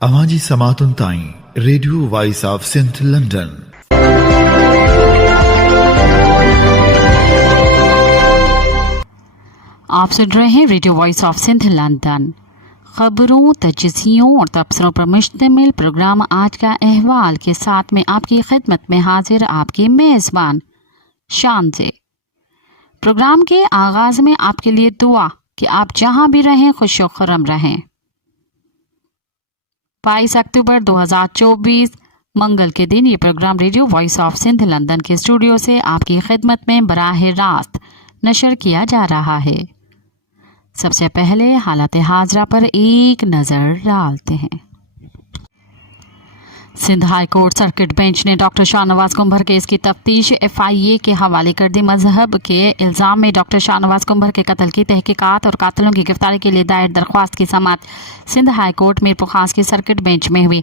आवाजी समातुन ताई radio voice of Sindh London. आप सुन रहे हैं radio voice of Sindh London. खबरों, तजज़ियों और तबसरों पर मुश्तमिल प्रोग्राम आज का अहवाल के साथ में आपकी खिदमत में हाजिर आपके मेज़बान शान से। प्रोग्राम के आगाज़ में आपके लिए दुआ कि आप जहां भी रहें खुश व खुर्रम रहें। 22 अक्टूबर 2024 मंगल के दिन ये programme radio voice of Sindh London के स्टूडियो से आपकी खिदमत में बराह रास्त नशर किया जा रहा है। सबसे पहले हालत हाजरा पर एक नज़र डालते हैं। Sindh high court circuit bench ने डॉक्टर शाहनवाज कुंभर केस की तफ्तीश FIA के हवाले कर दी। मजहब के इल्ज़ाम में डॉक्टर शाहनवाज कुंभर के कत्ल की तहकीकात और कातिलों की गिरफ्तारी के लिए दायर दरख्वास्त की समाअत सिंध हाई कोर्ट मीरपुर खास की सर्किट बेंच में हुई।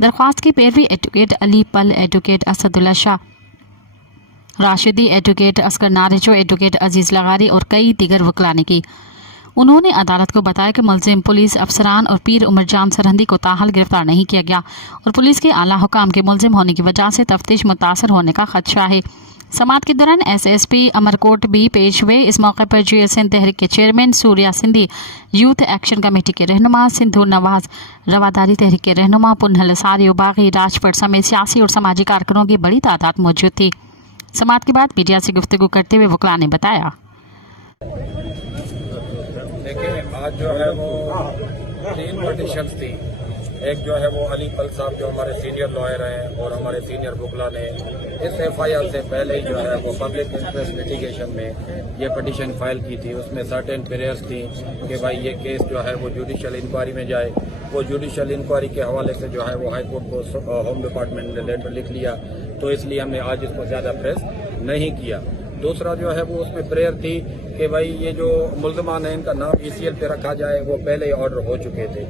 दरख्वास्त की पैरवी advocate Ali Pal, advocate Asadullah Shah Rashidi, advocate Asghar Narejo, advocate Aziz लगारी और कई दीगर वकला ने की। उन्होंने अदालत को बताया कि मुलजिम पुलिस अफसरान और पीर उमर जान सरहंदी को ताहाल गिरफ्तार नहीं किया गया और पुलिस के आला हुकाम के मुलजिम होने की वजह से तफ्तीश मुतासर होने का खदशा है। समाअत के दौरान SSP अमरकोट भी पेश हुए। इस मौके पर GL सिंध तहरीक के chairman Surya Sindhi, youth action committee के रहनुमा सिंधु नवाज, रवादारी तहरीक के रहनुमा पुन्हल सारियो बागी, राजपट समेत सियासी और समाजी कारकुनों की बड़ी तादाद मौजूद थी। समाअत के बाद मीडिया से गुफ्तगू करते हुए वकला ने बताया, देखिए आज जो है वो 3 पिटीशंस थी। एक जो है वो अली पल साहब जो हमारे सीनियर लॉयर हैं और हमारे सीनियर वकला ने इस FIR से पहले ही जो है वो पब्लिक इंटरेस्ट लिटिगेशन में ये पिटीशन फाइल की थी। उसमें सर्टेन प्रेयर्स थी कि भाई ये केस जो है वो जुडिशल इंक्वायरी में जाए। वो जुडिशल इंक्वायरी के हवाले से जो है वो हाई कोर्ट को होम डिपार्टमेंट ने लेटर लिख लिया, तो इसलिए हमने आज इसको ज़्यादा प्रेस नहीं किया। दूसरा जो है वो उसमें प्रेयर थी कि भाई ये जो मुल्ज़मान है इनका नाम ECL पे रखा जाए, वो पहले ही ऑर्डर हो चुके थे।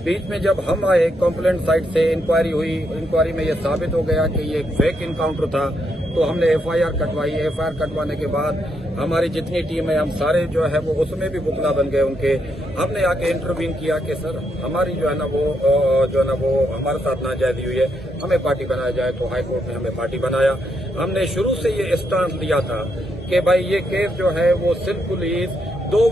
बीच में जब हम आए कंप्लेंट साइड से इंक्वायरी हुई, इंक्वायरी में ये साबित हो गया कि ये फेक इनकाउंटर था, तो हमने FIR कटवाई। FIR कटवाने के बाद हमारी जितनी टीम है हम सारे जो है वो उसमें भी वकला बन गए उनके। हमने आके इंटरव्यू किया कि सर हमारी जो है ना वो हमारे साथ नाजायज़ी हुई है, हमें पार्टी बनाया जाए। तो हाई कोर्ट ने हमें पार्टी बनाया। हमने शुरू से ये स्टांस लिया था कि भाई ये केस जो है वो सिर्फ पुलिस 2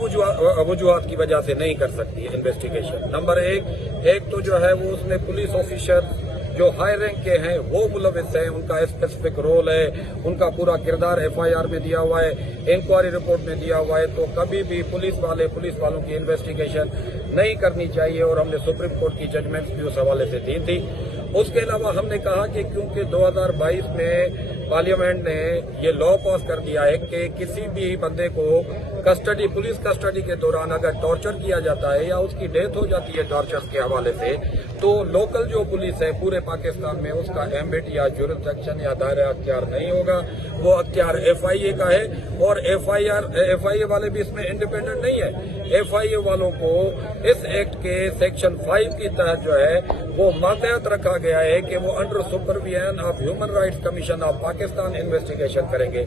वजूहात की वजह से नहीं कर सकती है इन्वेस्टिगेशन। नंबर एक तो जो है वो उसमें पुलिस ऑफिसर जो हाई रैंक के हैं वो मुलविस हैं, उनका स्पेसिफिक रोल है, उनका पूरा किरदार FIR में दिया हुआ है, इंक्वायरी रिपोर्ट में दिया हुआ है। तो कभी भी पुलिस वालों की इन्वेस्टिगेशन नहीं करनी चाहिए और हमने सुप्रीम कोर्ट की जजमेंट्स भी उस हवाले से दी थी। उसके अलावा हमने कहा कि क्योंकि 2022 में पार्लियामेंट ने ये लॉ पास कर दिया है कि किसी भी बंदे को पुलिस कस्टडी के दौरान अगर टॉर्चर किया जाता है या उसकी डेथ हो जाती है टॉर्चर के हवाले से, तो लोकल जो पुलिस है पूरे पाकिस्तान में उसका एम्बिट या जुरिसडिक्शन या दायरा अख्तियार नहीं होगा, वो अख्तियार FIA का है। और FIA वाले भी इसमें इंडिपेंडेंट नहीं है। FIA वालों को इस एक्ट के सेक्शन 5 की तहत जो है वो मातहत रखा गया है कि वो under supervision of human rights commission of Pakistan investigation करेंगे।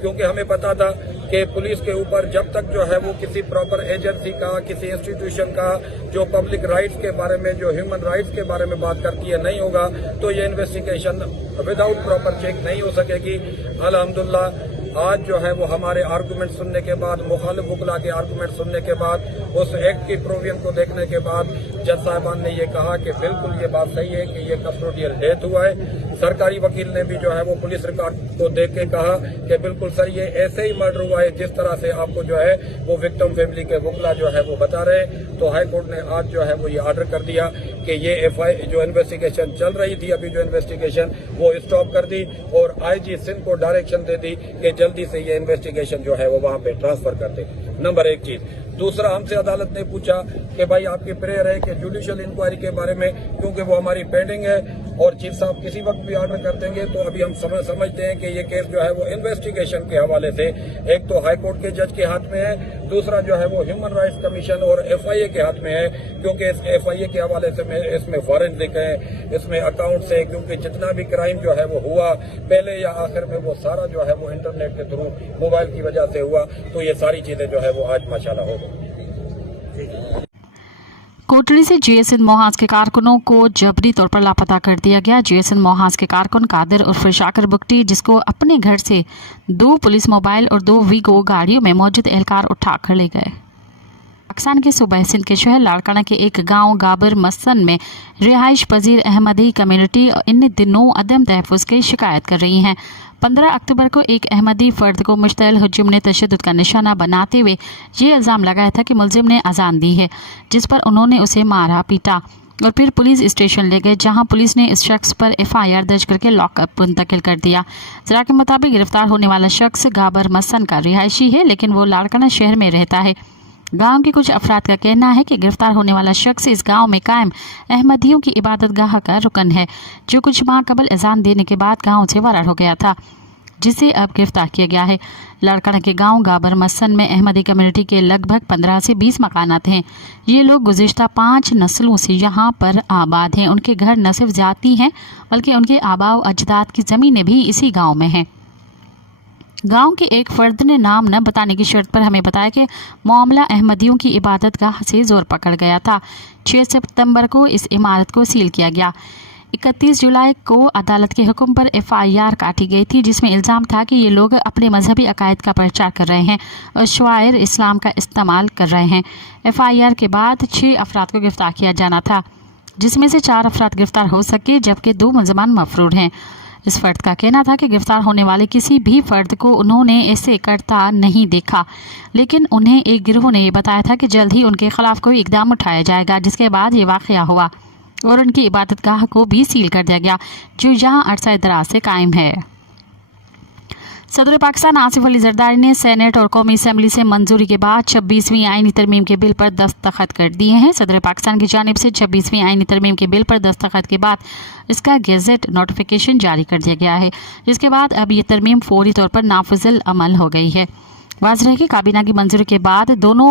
क्योंकि हमें पता था कि पुलिस के ऊपर जब तक जो है वो किसी प्रॉपर एजेंसी का, किसी इंस्टीट्यूशन का जो पब्लिक राइट्स के बारे में, जो ह्यूमन राइट्स के बारे में बात करती है, नहीं होगा तो ये इन्वेस्टिगेशन विदाउट प्रॉपर चेक नहीं हो सकेगी। अल्हम्दुलिल्लाह आज जो है वो हमारे आर्गूमेंट सुनने के बाद, मुखालिफ वकला के आर्गूमेंट सुनने के बाद, उस एक्ट की प्रोविजन को देखने के बाद जज साहबान ने ये कहा कि बिल्कुल ये बात सही है कि ये कस्टोडियल डेथ हुआ है। सरकारी वकील ने भी जो है वो पुलिस रिकॉर्ड को देख के कहा कि बिल्कुल सर ये ऐसे ही मर्डर हुआ है जिस तरह से आपको जो है वो विक्टिम फैमिली के वकला जो है वो बता रहे। तो हाई कोर्ट ने आज जो है वो ये ऑर्डर कर दिया कि ये जो इन्वेस्टिगेशन चल रही थी अभी जो इन्वेस्टिगेशन वो स्टॉप कर दी और IG सिंध को डायरेक्शन दे दी कि जल्दी से ये इन्वेस्टिगेशन जो है वो वहां पे ट्रांसफर कर दे। नंबर 1 चीज। दूसरा, हमसे अदालत ने पूछा कि भाई आपकी प्रेयर है कि जुडिशियल इंक्वायरी के बारे में, क्योंकि वो हमारी पेंडिंग है और चीफ साहब किसी वक्त भी ऑर्डर कर देंगे, तो अभी हम समझते हैं कि ये केस जो है वो इन्वेस्टिगेशन के हवाले से एक तो हाई कोर्ट के जज के हाथ में है, दूसरा जो है वो ह्यूमन राइट्स कमीशन और FIA के हाथ में है। क्योंकि इस FIA के हवाले से इसमें फॉरेंसिक है, इसमें अकाउंट्स है, क्योंकि जितना भी क्राइम जो है वो हुआ पहले या आखिर में वो सारा जो है वो इंटरनेट के थ्रू, मोबाइल की वजह से हुआ। तो ये सारी चीजें जो है वो आज माशाल्लाह हो गई। कोटड़ी से जीएसएन मोहास के कारकुनों को जबरी तौर पर लापता कर दिया गया। जीएसएन मोहास के कारकुन कादिर उर्फ शाकर बुगटी, जिसको अपने घर से 2 पुलिस मोबाइल और 2 वीगो गाड़ियों में मौजूद एहलकार उठाकर ले गए। पाकिस्तान के सूबा सिंध के शहर लाड़काना के एक गांव गाबर मसन में रिहाइश पजीर अहमदी कम्युनिटी इन दिनों अदम तहफ़्फ़ुज़ की शिकायत कर रही हैं। 15 अक्टूबर को एक अहमदी फर्द को मुश्तइल हुज्जुम ने तशद्दुद का निशाना बनाते हुए ये इल्ज़ाम लगाया था कि मुलजिम ने अजान दी है, जिस पर उन्होंने उसे मारा पीटा और फिर पुलिस स्टेशन ले गए, जहां पुलिस ने इस शख्स पर FIR दर्ज करके लॉकअप मुंतकिल कर दिया। ज़रा के मुताबिक गिरफ्तार होने वाला शख्स गाबर मसन का रिहायशी है, लेकिन वो लाड़काना शहर में रहता है। गांव के कुछ अफराद का कहना है कि गिरफ्तार होने वाला शख्स इस गांव में कायम अहमदियों की इबादत गाह का रुकन है, जो कुछ माह कबल अजान देने के बाद गांव से फरार हो गया था, जिसे अब गिरफ्तार किया गया है। लाड़काना के गांव गाबर मसन में अहमदी कम्युनिटी के लगभग 15 से 20 मकानात हैं। ये लोग गुज़िश्ता 5 नस्लों से यहाँ पर आबाद हैं। उनके घर न सिर्फ जाती हैं बल्कि उनके आबाओ अजदाद की ज़मीनें भी इसी गाँव में हैं। गांव के एक फर्द ने नाम न बताने की शर्त पर हमें बताया कि मामला अहमदियों की इबादत गाह से जोर पकड़ गया था। 6 सितंबर को इस इमारत को सील किया गया। 31 जुलाई को अदालत के हुक्म पर FIR काटी गई थी, जिसमें इल्ज़ाम था कि ये लोग अपने मजहबी अकायद का प्रचार कर रहे हैं और शवायर इस्लाम का इस्तेमाल कर रहे हैं। FIR के बाद 6 अफराद को गिरफ्तार किया जाना था, जिसमें से 4 अफराद गिरफ्तार हो सके, जबकि 2 मुलज़मान मफरूर हैं। इस फर्द का कहना था कि गिरफ्तार होने वाले किसी भी फर्द को उन्होंने ऐसे करता नहीं देखा, लेकिन उन्हें एक गिरोह ने यह बताया था कि जल्द ही उनके खिलाफ कोई इकदाम उठाया जाएगा, जिसके बाद ये वाक़या हुआ और उनकी इबादत गाह को भी सील कर दिया गया, जो यहाँ अरसा दराज से कायम है। सदर पाकिस्तान आसिफ अली जरदारी ने सेनेट और कौमी असम्बली से मंजूरी के बाद 26वीं आईनी तरमीम के बिल पर दस्तखत कर दिए हैं। सदर पाकिस्तान की जानिब से 26वीं आईनी तरमीम के बिल पर दस्तखत के बाद इसका गेजेट नोटिफिकेशन जारी कर दिया गया है, जिसके बाद अब ये तरमीम फौरी तौर पर नाफिजुल अमल हो गई है। वाज़ह है कि काबीना की मंजूरी के बाद दोनों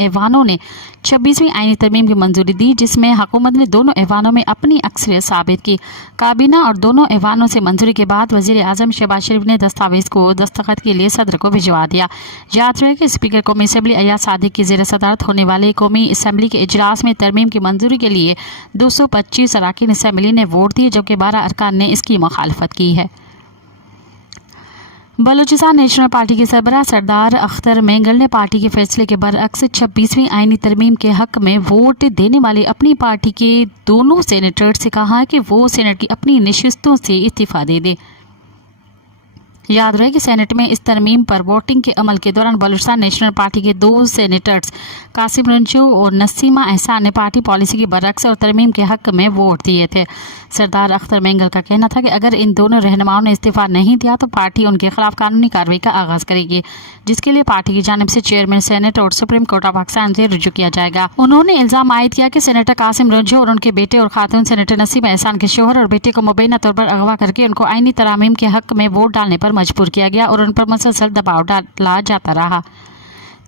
ऐवानों ने 26वीं आईनी तरमीम की मंजूरी दी, जिसमें हुकूमत ने दोनों ऐवानों में अपनी अक्सरियत साबित की। काबीना और दोनों ऐवानों से मंजूरी के बाद वज़ीर आज़म शहबाज शरीफ ने दस्तावेज़ को दस्तखत के लिए सदर को भिजवा दिया। याद रहे कि स्पीकर कौमी असम्बली अयाज सादिक की ज़ेर सदारत होने वाले कौमी असम्बली के इजलास में तरमीम की मंजूरी के लिए 225 अरकान असम्बली ने वोट दिए, जबकि 12 अरकान ने इसकी मुखालफत की है। बलूचिस्तान नेशनल पार्टी के सरबराह सरदार अख्तर मेंगल ने पार्टी के फैसले के बरअक्स 26वीं आईनी तरमीम के हक में वोट देने वाले अपनी पार्टी के दोनों सेनेटर से कहा कि वो सेनेट की अपनी नशिस्तों से इस्तीफा दे दे। याद रहे कि सेनेट में इस तरमीम पर वोटिंग के अमल के दौरान बलूचिस्तान नेशनल पार्टी के 2 सेनेटर्स कासिम रंजू और नसीमा एहसान ने पार्टी पॉलिसी के बरअक्स और तरमीम के हक में वोट दिए थे। सरदार अख्तर मेंगल का कहना था कि अगर इन दोनों रहनुमाओं ने इस्तीफा नहीं दिया तो पार्टी उनके खिलाफ कानूनी कार्रवाई का आगाज करेगी, जिसके लिए पार्टी की जानिब से चेयरमैन सेनेट और सुप्रीम कोर्ट ऑफ पाकिस्तान से रुजू किया जाएगा। उन्होंने इल्जाम आयद किया कि सेनेटर कासिम रंजू और उनके बेटे और खातून सेनेटर नसीमा एहसान के शोहर और बेटे को मुबैना तौर पर अगवा करके उनको आईनी तरामीम के हक में वोट डालने पर मजबूर किया गया और उन पर मुसलसल दबाव डाला जाता रहा।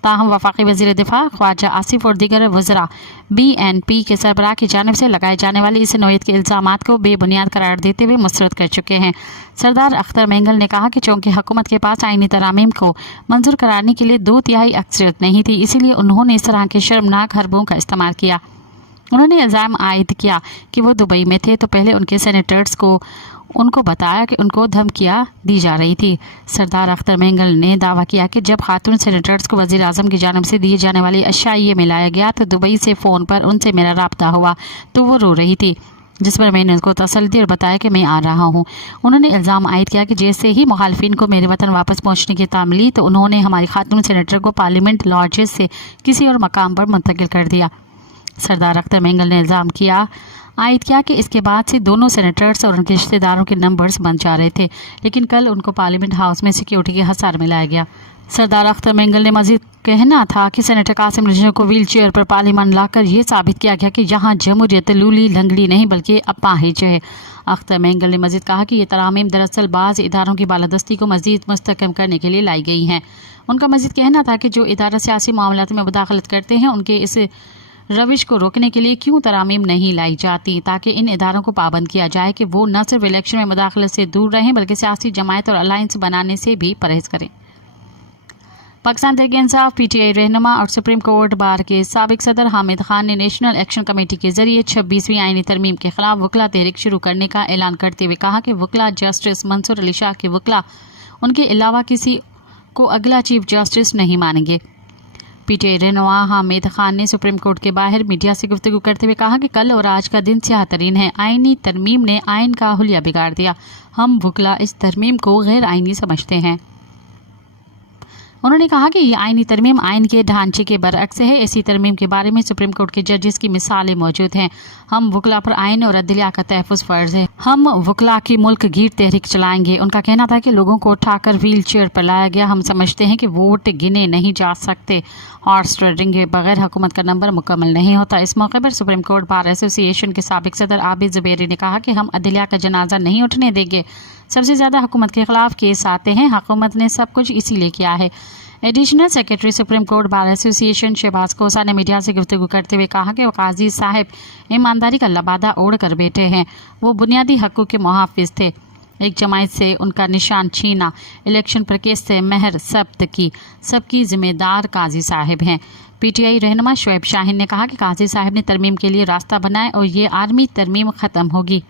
ताहम वफाकी वज़ीर दिफा ख्वाजा आसिफ और दीगर वज़रा BNP के सरबराह की जानिब से लगाए जाने वाले इस नौयत के इल्ज़ामात को बेबुनियाद करार देते हुए मुस्तरद कर चुके हैं। सरदार अख्तर मेंगल ने कहा कि चूंकि हुकूमत के पास आईनी तरामीम को मंजूर कराने के लिए 2/3 अक्सरियत नहीं थी, इसीलिए उन्होंने इस तरह के शर्मनाक हरबों का इस्तेमाल किया। उन्होंने इल्ज़ाम आयद किया कि वो दुबई में थे तो पहले उनके सेनेटर्स को उनको बताया कि उनको धमकियाँ दी जा रही थी। सरदार अख्तर मेंगल ने दावा किया कि जब खातून सेनेटर्स को वज़ीर आज़म की जानिब से दिए जाने वाली अशाइये में लाया गया तो दुबई से फ़ोन पर उनसे मेरा राब्ता हुआ तो वो रो रही थी, जिस पर मैंने उनको तसल्ली दी और बताया कि मैं आ रहा हूँ। उन्होंने इल्ज़ाम आयद किया कि जैसे ही मुखालफिन को मेरे वतन वापस पहुँचने की इत्तला मिली तो उन्होंने हमारी खातून सेनेटर को पार्लियामेंट लॉजेस से किसी और मकाम पर मुंतकिल कर दिया। सरदार अख्तर मेंगल ने इल्ज़ाम आयद किया कि इसके बाद से दोनों सेनेटर्स और उनके रिश्तेदारों के नंबर्स बन जा रहे थे, लेकिन कल उनको पार्लियामेंट हाउस में सिक्योरिटी के हसार में लाया गया। सरदार अख्तर मेंगल ने मजीद कहना था कि सेनेटर कासिम रंजू को व्हील चेयर पर पार्लियामान लाकर ये साबित किया गया कि यहाँ जमहूरियत लूली लंगड़ी नहीं बल्कि अपाहिज है। अख्तर मेंगल ने मजीद कहा कि ये तरामीम दरअसल बाज़ इदारों की बालादस्ती को मजीद मुस्तहकम करने के लिए लाई गई हैं। उनका मजीद कहना था कि जो इदारा सियासी मामलात में मुदाखलत करते हैं उनके इस रविश को रोकने के लिए क्यों तरामीम नहीं लाई जाती, ताकि इन इदारों को पाबंद किया जाए कि वो न सिर्फ इलेक्शन में मुदाखलत से दूर रहें बल्कि सियासी जमायत और अलायंस बनाने से भी परहेज करें। पाकिस्तान तहरीक इंसाफ PTI रहनुमा और सुप्रीम कोर्ट बार के साबिक सदर हामिद खान ने नेशनल एक्शन कमेटी के जरिए 26वीं आईनी तरमीम के खिलाफ वकला तहरीक शुरू करने का ऐलान करते हुए कहा कि वकला जस्टिस मंसूर अली शाह के वकला उनके अलावा किसी को अगला चीफ जस्टिस नहीं मानेंगे। PTI रहनुमा हामिद खान ने सुप्रीम कोर्ट के बाहर मीडिया से गुफ्तगू करते हुए कहा कि कल और आज का दिन स्याह तरीन है। आईनी तरमीम ने आइन का हुलिया बिगाड़ दिया। हम वकला इस तरमीम को गैर आइनी समझते हैं। उन्होंने कहा कि ये आईनी तरमीम आइन के ढांचे के बरअक्स है। ऐसी तरमीम के बारे में सुप्रीम कोर्ट के जजेस की मिसालें मौजूद हैं। हम वकला पर आइन और अदलिया का तहफ़्फ़ुज़ फ़र्ज़ है। हम वकला की मुल्क गीर तहरीक चलाएंगे। उनका कहना था कि लोगों को उठाकर व्हील चेयर पर लाया गया। हम समझते हैं कि वोट गिने नहीं जा सकते। हॉर्स ट्रेडिंग के बगैर हुकूमत का नंबर मुकम्मल नहीं होता। इस मौके पर सुप्रीम कोर्ट बार एसोसिएशन के साबिक सदर आबिद ज़ुबैरी ने कहा कि हम अदलिया का जनाजा नहीं उठने देंगे। सबसे ज़्यादा हुकूमत के खिलाफ केस आते हैं। हुकूमत ने सब कुछ इसीलिए किया है। Additional secretary supreme court bar association Shahbaz Kosa ने मीडिया से गुफ्तगू करते हुए कहा कि वो काजी साहब ईमानदारी का लबादा ओढ़ कर बैठे हैं। वो बुनियादी हक़ों के मुहाफ़िज़ थे। एक जमात से उनका निशान छीना, इलेक्शन पर केस से महर जब्त की, सबकी जिम्मेदार काजी साहब हैं। PTI रहनुमा शुएब शाहीन ने कहा कि काजी साहब ने तरमीम के लिए रास्ता बनाया और ये आर्मी तरमीम ख़त्म होगी,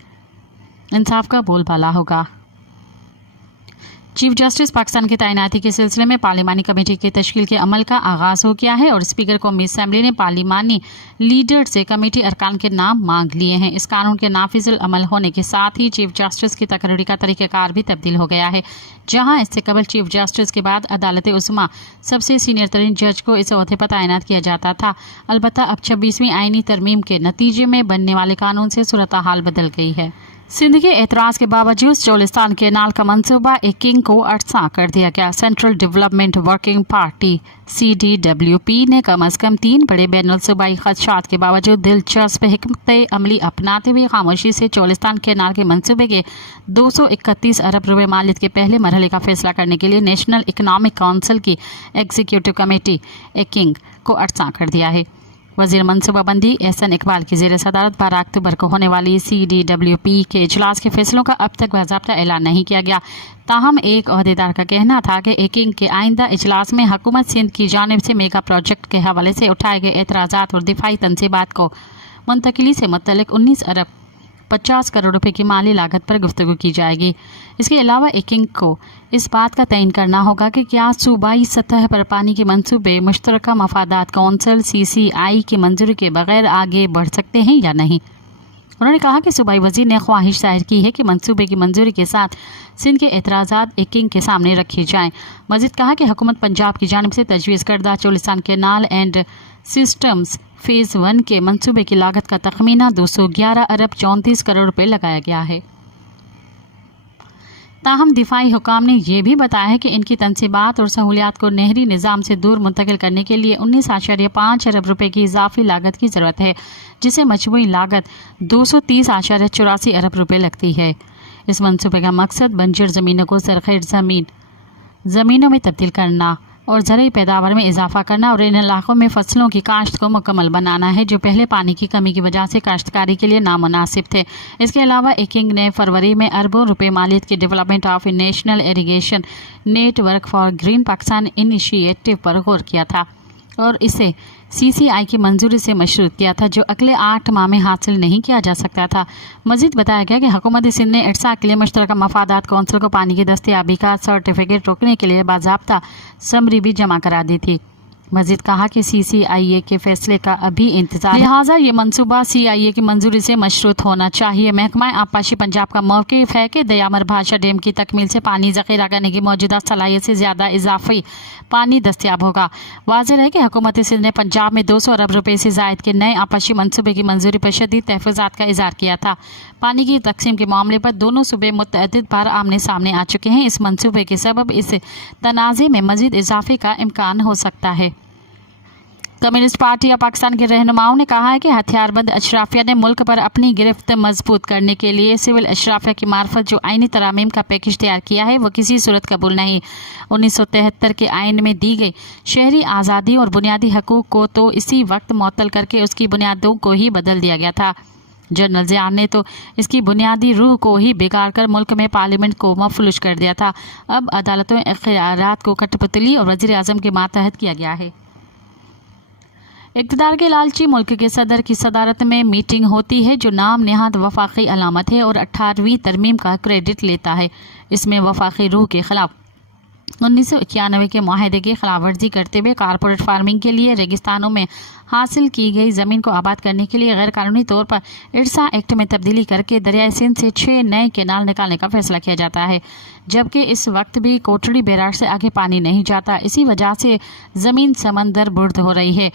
इंसाफ का बोलबाला होगा। चीफ जस्टिस पाकिस्तान की तैनाती के सिलसिले में पार्लिमानी कमेटी के तश्कील के अमल का आगाज़ हो गया है और स्पीकर कौमी असम्बली ने पार्लिमानी लीडर से कमेटी अरकान के नाम मांग लिए हैं। इस कानून के नाफिजुल अमल होने के साथ ही चीफ जस्टिस की तकर्री का तरीक़ाकार भी तब्दील हो गया है। जहां इससे कबल चीफ जस्टिस के बाद अदालत उस्मा सबसे सीनियर तरीन जज को इस ओहदे पर तैनात किया जाता था। अलबत्ता अब 26वीं आईनी तरमीम के नतीजे में बनने वाले कानून से सूरत हाल बदल गई है। सिंध के एतराज़ के बावजूद चोलिस्तान केनाल का मंसूबा किंग को अटसा कर दिया गया। Central development working party CDWP ने कम अज़ कम 3 बड़े बैनुल सूबाई खदशात के बावजूद दिलचस्प हिकमत अमली अपनाते हुए खामोशी से चोलिस्तान केनाल के मंसूबे के 231 अरब रुपए मालियत के पहले मरहले का फैसला करने के लिए नेशनल इकनॉमिक काउंसिल की एग्जीक्यूटिव कमेटी किंग को अटसा कर दिया है। वज़ीर मनसूबाबंदी एहसन इकबाल की ज़ेर सदारत 12 अक्टूबर को होने वाली CDWP के इजलास के फैसलों का अब तक बाज़ाब्ता ऐलान नहीं किया गया। ताहम एक अहदेदार का कहना था कि किंग के आइंदा इजलास में हुकूमत सिंध की जानिब से मेगा प्रोजेक्ट के हवाले से उठाए गए एतराज़ात और दिफाई तनसीबात को मुंतकिली से मुतल्लिक 19 अरब 50 करोड़ रुपए की माली लागत पर गुफ्तगू की जाएगी। इसके अलावा किंग को इस बात का तयन करना होगा कि क्या सूबाई सतह पर पानी के मंसूबे मुश्तरका मफादात कौंसिल CCI की मंजूरी के बगैर आगे बढ़ सकते हैं या नहीं। उन्होंने कहा कि सूबाई वजीर ने ख्वाहिश जाहिर की है कि मंसूबे की मंजूरी के साथ सिंध के एतराज़ात किंग के सामने रखे जाएं। मज़ीद कहा कि हुकूमत पंजाब की जानिब से तजवीज़ करदा Cholistan canal and systems phase 1 के मंसूबे की लागत का तखमीना 211 अरब 34 करोड़ रुपए लगाया गया है। ताहम दिफाई हुकाम ने यह भी बताया है कि इनकी तनसीबात और सहूलियात को नहरी निज़ाम से दूर मुंतकिल करने के लिए 19.5 अरब रुपए की इजाफी लागत की ज़रूरत है, जिसे मजमूई लागत 230.84 अरब रुपए लगती है। इस मंसूबे का मकसद बंजर ज़मीनों को सरखेज़ ज़मीनों में तब्दील करना और ज़रूरी पैदावार में इजाफा करना और इन इलाकों में फसलों की काश्त को मुकम्मल बनाना है जो पहले पानी की कमी की वजह से काश्तकारी के लिए नामुनासिब थे। इसके अलावा किंग ने फरवरी में अरबों रुपए मालियत के development of national irrigation network for green Pakistan initiative पर गौर किया था और इसे CCI की मंजूरी से मशरूत किया था, जो अगले 8 माह में हासिल नहीं किया जा सकता था। मज़ीद बताया गया कि हुकूमत सिंध ने इरसा के लिए मुश्तरका मफादात कौंसिल को पानी की दस्तयाबी का सर्टिफिकेट रोकने के लिए बाज़ाब्ता समरी भी जमा करा दी थी। मज़ीद कहा कि CCIA के फैसले का अभी इंतजार, लिहाजा ये मंसूबा CIA की मंजूरी से मशरूत होना चाहिए। महकमा आबपाशी पंजाब का मौक़िफ़ है कि दयामर भाषा डैम की तकमील से पानी ज़ख़ीरा करने की मौजूदा सलाहियत से ज़्यादा इजाफी पानी दस्तियाब होगा। वाज़ेह है कि हुकूमत सिंध ने पंजाब में 200 अरब रुपए से ज़ायद के नए आबपाशी मंसूबे की मंजूरी पर शदीद तहफ़्फ़ुज़ात का इज़हार किया था। पानी की तकसीम के मामले पर दोनों सूबे मुतअद्दिद बार आमने सामने आ चुके हैं। इस मंसूबे के सबब इस तनाज़े में मज़ीद इजाफे का इम्कान हो सकता है। कम्युनिस्ट पार्टी ऑफ पाकिस्तान के रहनुमाओं ने कहा है कि हथियारबंद अशराफिया ने मुल्क पर अपनी गिरफ्त मजबूत करने के लिए सिविल अशराफिया की मार्फत जो आइनी तरामीम का पैकेज तैयार किया है वो किसी सूरत कबूल नहीं। 1973 के आइन में दी गई शहरी आज़ादी और बुनियादी हकूक़ को तो इसी वक्त मुअत्तल करके उसकी बुनियादों को ही बदल दिया गया था। जनरल ज़ियान ने तो इसकी बुनियादी रूह को ही बिगाड़ कर मुल्क में पार्लियामेंट को मफलूज कर दिया था। अब अदालतों इख्तियारात को कठपुतली और वज़ीर आज़म के मातहत किया गया है। इक़्तिदार के लालची मुल्क के सदर की सदारत में मीटिंग होती है जो नाम नेहाद वफाकी अलामत है और 18वीं तरमीम का क्रेडिट लेता है। इसमें वफाकी रूह के खिलाफ 1991 के माहदे की खिलाफ वर्जी करते हुए कारपोरेट फार्मिंग के लिए रेगिस्तानों में हासिल की गई ज़मीन को आबाद करने के लिए गैर कानूनी तौर पर इरसा एक्ट में तब्दीली करके दरियाए सिंध से 6 नए केनाल निकालने का फैसला किया जाता है, जबकि इस वक्त भी कोटड़ी बैराज से आगे पानी नहीं जाता। इसी वजह से ज़मीन समंदर बुर्द हो रही है।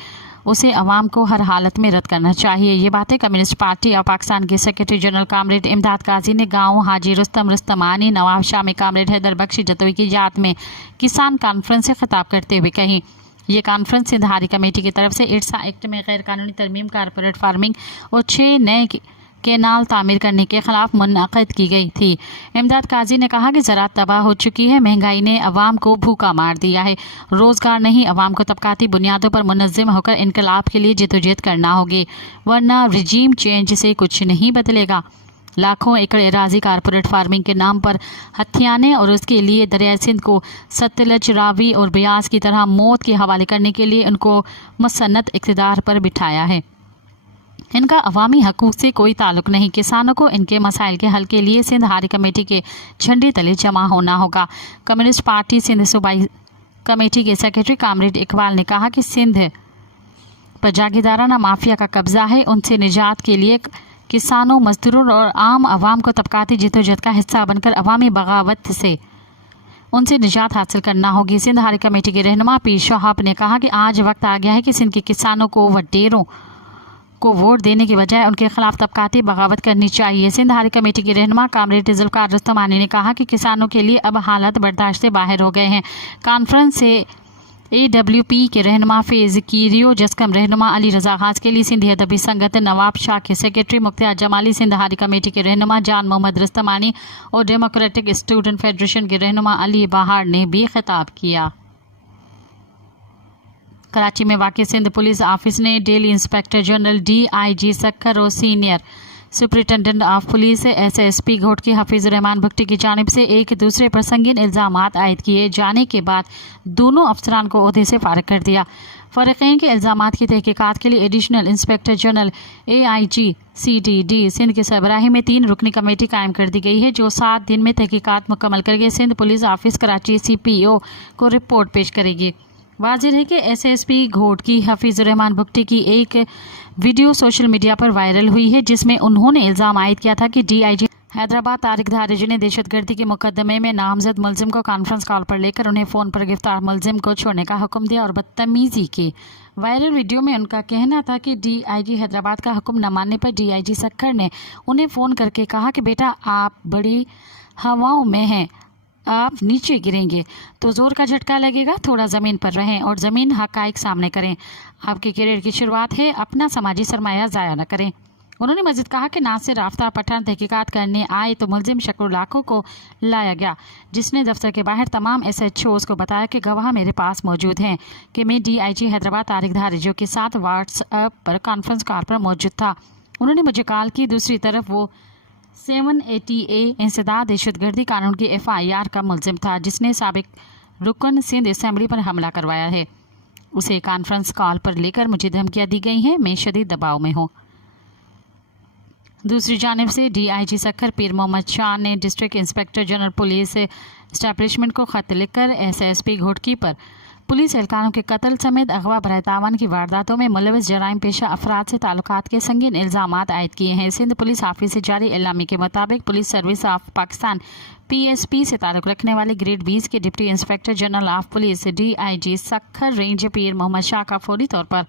उसे अवाम को हर हालत में रद्द करना चाहिए। ये बातें कम्युनिस्ट पार्टी और पाकिस्तान के सेक्रेटरी जनरल कामरेड इमदाद काजी ने गाँव हाजी रुस्तम रुस्तमानी नवाब शाह में कामरेड हैदर बख्शी जतोई की याद में किसान कॉन्फ्रेंस से खिताब करते हुए कही। ये कॉन्फ्रेंस सिंध हारी कमेटी की तरफ से इरसा एक्ट में गैर कानूनी तरमीम, कारपोरेट फार्मिंग और 6 नए केनाल तामीर करने के खिलाफ मुनअक़द की गई थी। इमदाद काजी ने कहा कि ज़राअत तबाह हो चुकी है, महंगाई ने अवाम को भूखा मार दिया है। रोज़गार नहीं, अवाम को तबकाती बुनियादों पर मुनज़्ज़म होकर इनकलाब के लिए जद्दोजहद करना होगी, वरना रिजीम चेंज से कुछ नहीं बदलेगा। लाखों एकड़ एराजी कारपोरेट फार्मिंग के नाम पर हथियाने और उसके लिए दरिया सिंध को सतलज, रावी और ब्यास की तरह मौत के हवाले करने के लिए उनको मुसन्नत इक़्तिदार पर बिठाया है। इनका अवामी हकूक़ से कोई ताल्लुक़ नहीं। किसानों को इनके मसाइल के हल के लिए सिंध हारी कमेटी के झंडे तले जमा होना होगा। कम्युनिस्ट पार्टी सिंध सूबाई कमेटी के सेक्रेटरी कामरेड इकबाल ने कहा कि सिंध पर जागीरदाराना माफिया का कब्जा है। उनसे निजात के लिए किसानों, मजदूरों और आम आवाम को तबकाती जद्दोजहद का हिस्सा बनकर अवामी बगावत से उनसे निजात हासिल करना होगी। सिंध हारी कमेटी के रहनुमा पीर शहाब ने कहा कि आज वक्त आ गया है कि सिंध के किसानों को वडेरों को वोट देने के बजाय उनके खिलाफ तबकाती बगावत करनी चाहिए। सिंध हारी कमेटी के रहनुमा कामरेड ज़ुल्फ़िकार रुस्तमानी ने कहा कि किसानों के लिए अब हालात बर्दाश्त से बाहर हो गए हैं। कॉन्फ्रेंस से AWP के रहनुमा फेज़ कीरियो, जस्कम रहनुमा अली रज़ा खास के लिए सिंधी अदबी संगत, नवाब शाह के सेक्रेटरी मुख्तार जमाली, सिंध हारी कमेटी के रहनुमा जान मोहम्मद रुस्तमानी और डेमोक्रेटिक स्टूडेंट फेडरेशन के रहनुमा अली बहार ने भी खिताब किया। कराची में वाक़ सिंध पुलिस ऑफिस ने डेली इंस्पेक्टर जनरल DIG सक्खर और senior superintendent of police SSP Ghotki Hafeezur Rehman Bhutti की जानिब से एक दूसरे पर संगीन इल्ज़ामात आयद किए जाने के बाद दोनों अफसरान को ओहदे से फारिग कर दिया। फ़रीक़ैन के इल्ज़ामात की तहक़ीक़ात के लिए additional inspector general AIG CTD Sindh के सरबराही में 3 रुकनी कमेटी कायम कर दी गई है, जो 7 दिन में तहक़ीक़ात मुकम्मल करके Sindh police office Karachi CPO को रिपोर्ट पेश करेगी। वाज़ेह है कि SSP घोटकी हफीज़ुर रहमान भुट्टी की एक वीडियो सोशल मीडिया पर वायरल हुई है, जिसमें उन्होंने इल्ज़ाम आयद किया था कि DIG हैदराबाद तारिक धारिजी ने दहशतगर्दी के मुकदमे में नामजद मुलजिम को कॉन्फ्रेंस कॉल पर लेकर उन्हें फ़ोन पर गिरफ्तार मुलजिम को छोड़ने का हुक्म दिया और बदतमीज़ी की। वायरल वीडियो में उनका कहना था कि DIG हैदराबाद का हुक्म न मानने पर DIG सक्खर ने उन्हें फ़ोन करके कहा कि बेटा, आप बड़ी हवाओं में हैं, आप नीचे गिरेंगे तो ज़ोर का झटका लगेगा, थोड़ा ज़मीन पर रहें और ज़मीन हक़ाइक़ सामने करें। आपके करियर की शुरुआत है, अपना समाजी सरमाया ज़ाया न करें। उन्होंने मज़ीद कहा कि नासिर आफ्ताब पठान तहक़ीक़ात करने आए तो मुलजिम शक्रुल्लाह को लाया गया, जिसने दफ्तर के बाहर तमाम SHOs को बताया कि गवाह मेरे पास मौजूद हैं कि मैं DIG हैदराबाद तारिक धारिजी के साथ व्हाट्सएप पर कॉन्फ्रेंस कॉल पर मौजूद था। उन्होंने मुझे कॉल की। दूसरी तरफ वो 780A इंसदाद दहशतगर्दी कानून की FIR का मुलजिम था, जिसने साबिक रुकन सिंध असम्बली पर हमला करवाया है। उसे कॉन्फ्रेंस कॉल पर लेकर मुझे धमकियां दी गई हैं, मैं शदीद दबाव में हूँ। दूसरी जानिब से DIG सक्खर पीर मोहम्मद शाह ने district inspector general police establishment को ख़त लिखकर SSP घोटकी पर पुलिस एहलकारों के कत्ल समेत अगवा बराए तावान की वारदातों में मुलविस जराइम पेशा अफराद से ताल्लुकात के संगीन इल्ज़ामात आयद किए हैं। सिंध पुलिस ऑफिस से जारी इल्लामी के मुताबिक police service of Pakistan PSP से ताल्लुक़ रखने वाले ग्रेड 20 के deputy inspector general of police DIG Sukkur range पीर मोहम्मद शाह का फौरी तौर पर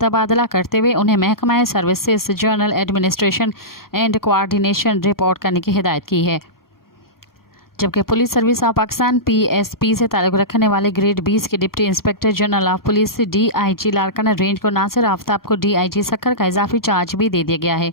तबादला करते हुए उन्हें महकमा services general administration and coordination report करने की हिदायत की है, जबकि police service of Pakistan PSP से ताल्लुक़ रखने वाले ग्रेड 20 के deputy inspector general of police DIG Larkana range को नासिर आफ्ताब को DIG सक्खर का इजाफी चार्ज भी दे दिया गया है।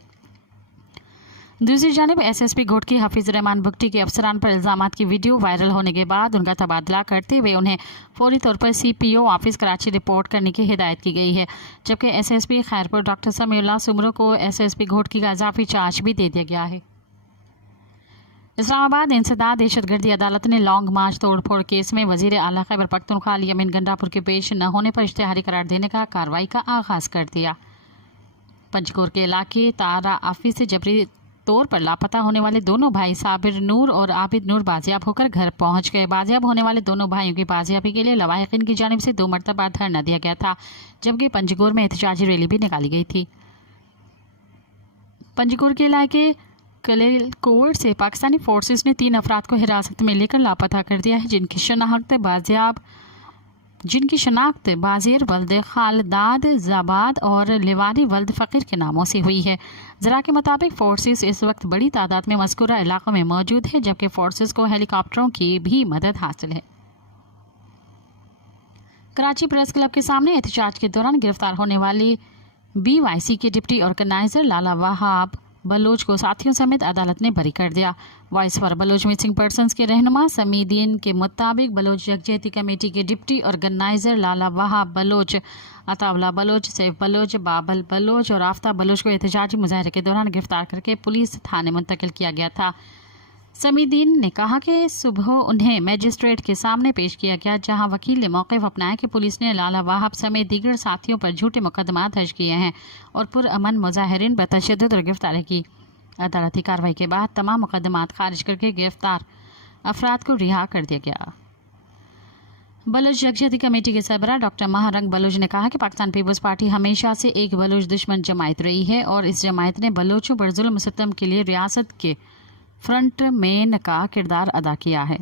दूसरी जानिब एसएसपी घोटकी हाफिज रहमान भुट्टी के अफसरान पर इल्जामात की वीडियो वायरल होने के बाद उनका तबादला करते हुए उन्हें फौरी तौर पर सीपीओ ऑफिस कराची रिपोर्ट करने की हिदायत की गई है, जबकि एसएसपी खैरपुर डॉक्टर समीउल्लाह सुमरो को एसएसपी घोटकी का इजाफी चार्ज भी दे दिया गया है। इस्लामाबाद इंसदाद दहशतगर्दी अदालत ने लॉन्ग मार्च तोड़फोड़ केस में वजीर आला खैबर पख्तूनख्वा यमीन गंडापुर के पेश न होने पर इश्तिहारी करार देने का कार्रवाई का आगाज कर दिया। पंचकोर के इलाके तारा आफी से जबरी तौर पर लापता होने वाले दोनों भाई साबिर नूर और आबिद नूर बाजियाब होकर घर पहुंच गए। बाजियाब होने वाले दोनों भाइयों की बाजियाबी के लिए लवाहिकीन की जानिब से 2 मरतबा धरना दिया गया था, जबकि पंचकोर में एहतजाजी रैली भी निकाली गई थी। पंचकोर के इलाके कलेलकोट से पाकिस्तानी फोर्सेस ने 3 अफराद को हिरासत में लेकर लापता कर दिया है, जिनकी शनाख्त बाजीर वल्द खालदाद जाबाद और लिवारी वल्द फ़कीर के नामों से हुई है। ज़रा के मुताबिक फोर्सेस इस वक्त बड़ी तादाद में मज़कूरा इलाकों में मौजूद है, जबकि फोर्सेस को हेलीकॉप्टरों की भी मदद हासिल है। कराची प्रेस क्लब के सामने एहतजाज के दौरान गिरफ्तार होने वाले BYC के डिप्टी ऑर्गेनाइजर लाला वहाब बलोच को साथियों समेत अदालत ने बरी कर दिया। Voice for Baloch missing persons के रहनुमा समीदीन के मुताबिक बलोच यकजहती कमेटी के डिप्टी ऑर्गेनाइजर लाला वहाब बलोच, अतावला बलोच, सैफ बलोच, बाबल बलोच और आफ्ताब बलोच को एहतजाजी मुजाहरे के दौरान गिरफ्तार करके पुलिस थाने मुंतकिल किया गया था। समीदीन ने कहा कि सुबह उन्हें मजिस्ट्रेट के सामने पेश किया गया, जहां वकील ने मौक़िफ़ अपनाया कि पुलिस ने लाला वाहब समेत दीगर साथियों पर झूठे मुकदमा दर्ज किए हैं और पुरअमन मुजाहिरीन पर तशद्दुद और गिरफ्तारी की। अदालती कार्रवाई के बाद तमाम मुकदमात खारिज करके गिरफ्तार अफराद को रिहा कर दिया गया। बलोच यकजहती कमेटी के सरबराह डॉक्टर महारंग बलोच ने कहा कि पाकिस्तान पीपल्स पार्टी हमेशा से एक बलोच दुश्मन जमायत रही है और इस जमायत ने बलोचों पर जुल्म सितम के लिए रियासत के फ्रंट मैन का किरदार अदा किया है।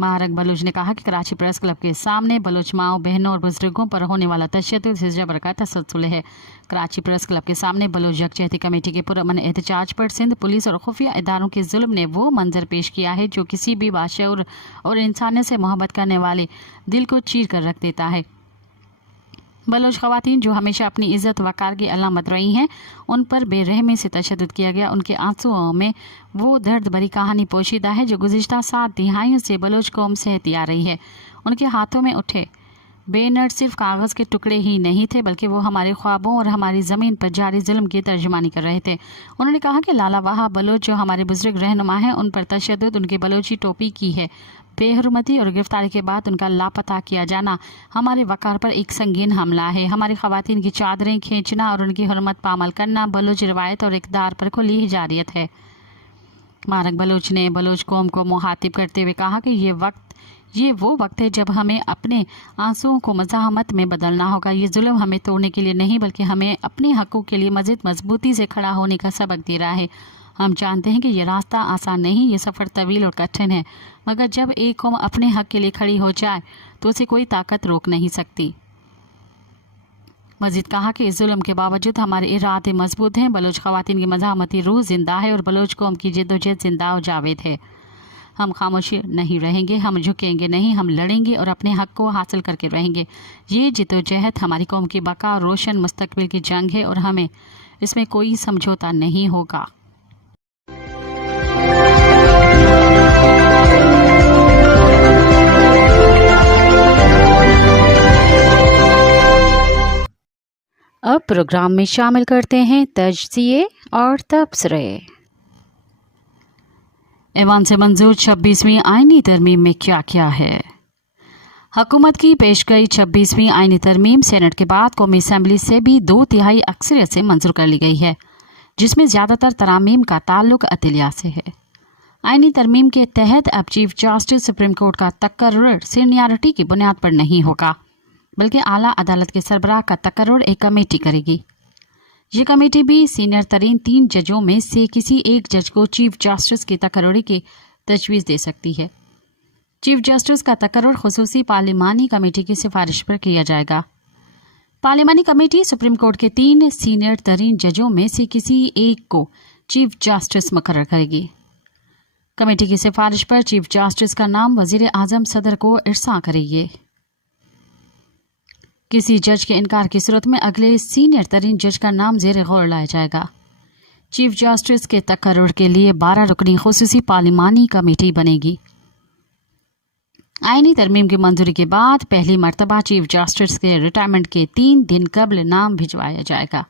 महारंग बलोच ने कहा कि कराची प्रेस क्लब के सामने बलोच माओ बहनों और बुजुर्गों पर होने वाला तशद्दुद से जबर का तसलसल है। कराची प्रेस क्लब के सामने बलोच यकजहती कमेटी के पुरअमन एहतजाज पर सिंध पुलिस और खुफिया इदारों के जुल्म ने वो मंजर पेश किया है जो किसी भी बाशऊर और इंसानियत से मोहब्बत करने वाले दिल को चीर कर रख देता है। बलोच ख़वातीन जो हमेशा अपनी इज़्ज़त वक़ार की अलामत रही हैं, उन पर बेरहमी से तशद्दुद किया गया। उनके आंसुओं में वो दर्द भरी कहानी पोशीदा है जो गुज़िश्ता 7 दिहाइयों से बलोच कौम सहती आ रही है। उनके हाथों में उठे बैनर सिर्फ कागज़ के टुकड़े ही नहीं थे, बल्कि वो हमारे ख्वाबों और हमारी ज़मीन पर जारी जुल्म की तर्जुमानी कर रहे थे। उन्होंने कहा कि लाला वाहब बलोच जो हमारे बुजुर्ग रहनुमा हैं, उन पर तशद्दुद उनकी बलोची टोपी की है। बेहरमती और गिरफ्तारी के बाद उनका लापता किया जाना हमारे वक़ार पर एक संगीन हमला है। हमारी ख़वातीन की चादरें खींचना और उनकी हुर्मत पामाल करना बलोच रिवायत और इक़दार पर खुली हिजारियत है। मारक बलोच ने बलोच कौम को मुखातिब करते हुए कहा कि ये वो वक्त है जब हमें अपने आंसुओं को मज़ाहमत में बदलना होगा। ये जुल्म हमें तोड़ने के लिए नहीं, बल्कि हमें अपने हक़ों के लिए मज़ीद मजबूती से खड़ा होने का सबक दे रहा है। हम जानते हैं कि ये रास्ता आसान नहीं, ये सफ़र तवील और कठिन है, मगर जब एक कौम अपने हक़ के लिए खड़ी हो जाए तो उसे कोई ताकत रोक नहीं सकती। मजीद कहा कि इस जुल्म के बावजूद हमारे इरादे मजबूत हैं। बलोच ख़वातीन की मज़ाहमती रूह जिंदा है और बलोच कौम की जद्दोजहद जिंदा और जावेद है। हम खामोशी नहीं रहेंगे, हम झुकेंगे नहीं, हम लड़ेंगे और अपने हक़ को हासिल करके रहेंगे। ये जद्दोजहद हमारी कौम की बका और रोशन मुस्तकबिल की जंग है और हमें इसमें कोई समझौता नहीं होगा। अब प्रोग्राम में शामिल करते हैं तजज़िये और तबसरे। ऐवान से मंजूर 26वीं आईनी तरमीम में क्या क्या है? हुकूमत की पेश गई 26वीं आईनी तरमीम सेनेट के बाद कौमी असम्बली से भी 2/3 अक्सरियत से मंजूर कर ली गई है, जिसमें ज़्यादातर तरामीम का ताल्लुक अदलिया से है। आईनी तरमीम के तहत अब चीफ जस्टिस सुप्रीम कोर्ट का तकर्रुर सीनियरिटी की बुनियाद पर नहीं होगा, बल्कि आला अदालत के सरबराह का तकर्रुर एक कमेटी करेगी। ये कमेटी भी सीनियर तरीन 3 जजों में से किसी एक जज को चीफ जस्टिस की तकर्रुरी की तजवीज़ दे सकती है। चीफ जस्टिस का तकर्रुर खुसूसी पार्लिमानी कमेटी की सिफारिश पर किया जाएगा। पार्लिमानी कमेटी सुप्रीम कोर्ट के 3 सीनियर तरीन जजों में से किसी एक को चीफ जस्टिस मुकर्रर करेगी। कमेटी की सिफारिश पर चीफ जस्टिस का नाम वजीर आजम सदर को इरसा करेगी। किसी जज के इनकार की सूरत में अगले सीनियर तरीन जज का नाम ज़ेर गौर लाया जाएगा। चीफ जस्टिस के तकर्रुर के लिए 12 रुकनी खुसूसी पार्लिमानी कमेटी बनेगी। आईनी तरमीम की मंजूरी के बाद पहली मर्तबा चीफ जस्टिस के रिटायरमेंट के 3 दिन कबल नाम भिजवाया जाएगा।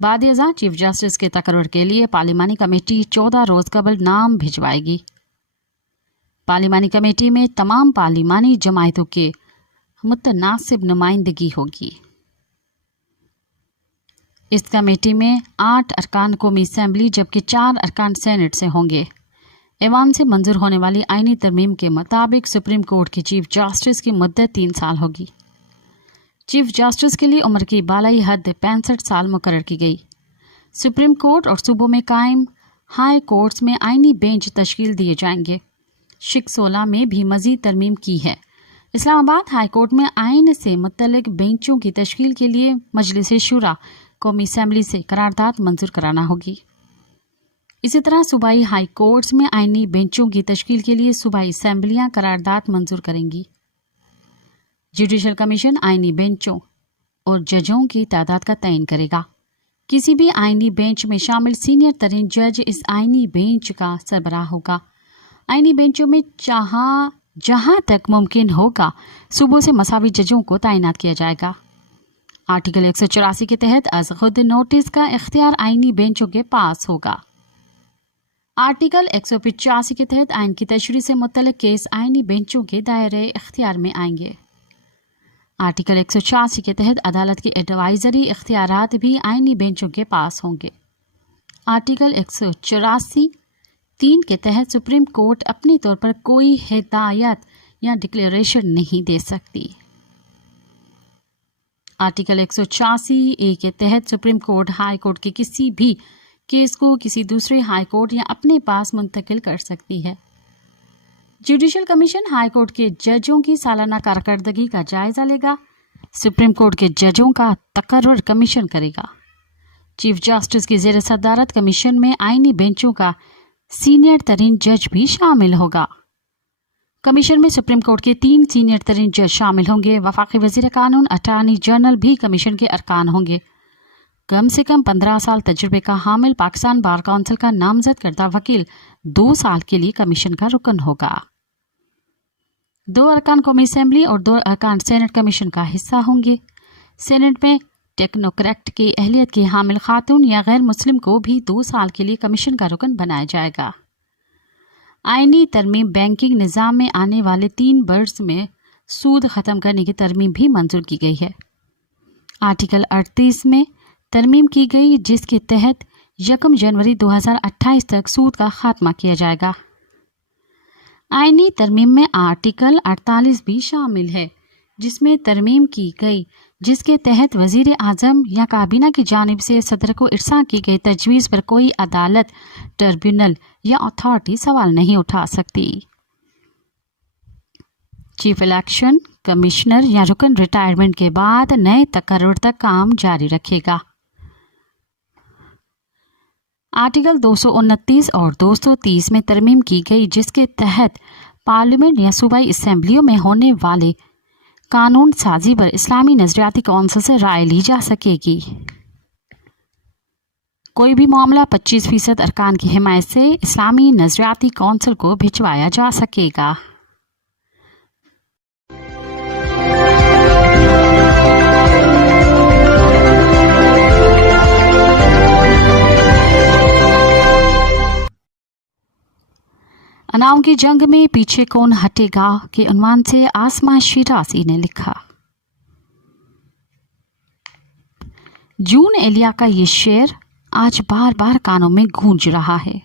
बाद अज़ा चीफ जस्टिस के तकर्रुर के लिए पार्लिमानी कमेटी 14 रोज कबल नाम भिजवाएगी। पार्लिमानी कमेटी में तमाम पार्लिमानी जमायतों के मुतनासिब नुमाइंदगी होगी। इस कमेटी में 8 अरकान कौमी असम्बली जबकि 4 अरकान सेनेट से होंगे। ऐवान से मंजूर होने वाली आईनी तरमीम के मुताबिक सुप्रीम कोर्ट की चीफ जस्टिस की मुद्दत 3 साल होगी। चीफ जस्टिस के लिए उम्र की बालाई हद 65 साल मुकर्रर की गई। सुप्रीम कोर्ट और सूबों में कायम हाई कोर्ट्स में आईनी बेंच तश्कील दिए जाएंगे। शिक 16 में भी मजीद तरमीम की है। इस्लामाबाद हाई कोर्ट में आइन से मुतल्लिक बेंचों की तश्कील के लिए मजलिस शुरा कौमी असम्बली से करारदाद मंजूर कराना होगी। इसी तरह सूबाई हाई कोर्ट्स में आईनी बेंचों की तश्कील के लिए सूबाई असम्बलियां करारदाद मंजूर करेंगी। जुडिशल कमीशन आईनी बेंचों और जजों की तादाद का तयन करेगा। किसी भी आईनी बेंच में शामिल सीनियर तरीन जज इस आईनी बेंच का सरबराह होगा। आईनी बेंचों में जहां तक मुमकिन होगा सूबों से मसावी जजों को तैनात किया जाएगा। आर्टिकल 184 के तहत अज़ खुद नोटिस का इख्तियार आईनी बेंचों के पास होगा। आर्टिकल 185 के तहत आइन की तशरीह से मुतल्लिक केस आईनी बेंचों के दायरे इख्तियार में आएंगे। आर्टिकल 186 के तहत अदालत के एडवाइजरी इख्तियारात भी आईनी बेंचों के पास होंगे। आर्टिकल 184(3) के तहत सुप्रीम कोर्ट अपने तौर पर कोई हिदायत या डिक्लेरेशन नहीं दे सकती। आर्टिकल 186(a) के तहत सुप्रीम कोर्ट हाई कोर्ट के किसी भी केस को किसी दूसरे हाई कोर्ट या अपने पास मुंतकिल कर सकती है। जुडिशल कमीशन हाई कोर्ट के जजों की सालाना कारकर्दगी का जायजा लेगा। सुप्रीम कोर्ट के जजों का तकर्रुर कमीशन करेगा। चीफ जस्टिस की ज़ेर सदारत कमीशन में आईनी बेंचों का सीनियर तरीन जज भी शामिल होगा। कमीशन में सुप्रीम कोर्ट के 3 सीनियर तरीन जज शामिल होंगे। वफाकी वज़ीर कानून अटॉर्नी जनरल भी कमीशन के अरकान होंगे। कम से कम 15 साल तजुर्बे का हामिल पाकिस्तान बार काउंसिल का नामजद करदा वकील 2 साल के लिए कमीशन का रुकन होगा। 2 अरकान कौमी असम्बली और 2 अरकान सेनेट कमीशन का हिस्सा होंगे। सेनेट में टेक्नोक्रेट की अहलियत की हामिल खातून या गैर मुस्लिम को भी 2 साल के लिए कमीशन का रुकन बनाया जाएगा। आईनी तरमीम बैंकिंग निज़ाम में आने वाले 3 बर्स में सूद ख़त्म करने की तरमीम भी मंजूर की गई है। आर्टिकल 38 में तरमीम की गई जिसके तहत 1 जनवरी 2028 तक सूद का खात्मा किया जाएगा। आईनी तरमीम में आर्टिकल 48 भी शामिल है जिसमें तरमीम की गई जिसके तहत वजीर आज़म या काबीना की जानिब से सदर को इरसा की गई तजवीज़ पर कोई अदालत, ट्रिब्यूनल या अथॉरिटी सवाल नहीं उठा सकती। चीफ इलेक्शन कमिश्नर या रुकन रिटायरमेंट के बाद नए तकर्रुर तक काम जारी रखेगा। आर्टिकल 229 और 230 में तरमीम की गई जिसके तहत पार्लियामेंट या सूबाई असम्बलियों में होने वाले कानून साजी पर इस्लामी नजरियाती कौंसिल से राय ली जा सकेगी। कोई भी मामला 25% अरकान की हिमायत से इस्लामी नजरियाती कौंसिल को भिजवाया जा सकेगा। अनाओं की जंग में पीछे कौन हटेगा के उन्वान से आसमा शिराजी ने लिखा। जून एलिया का ये शेर आज बार बार कानों में गूंज रहा है।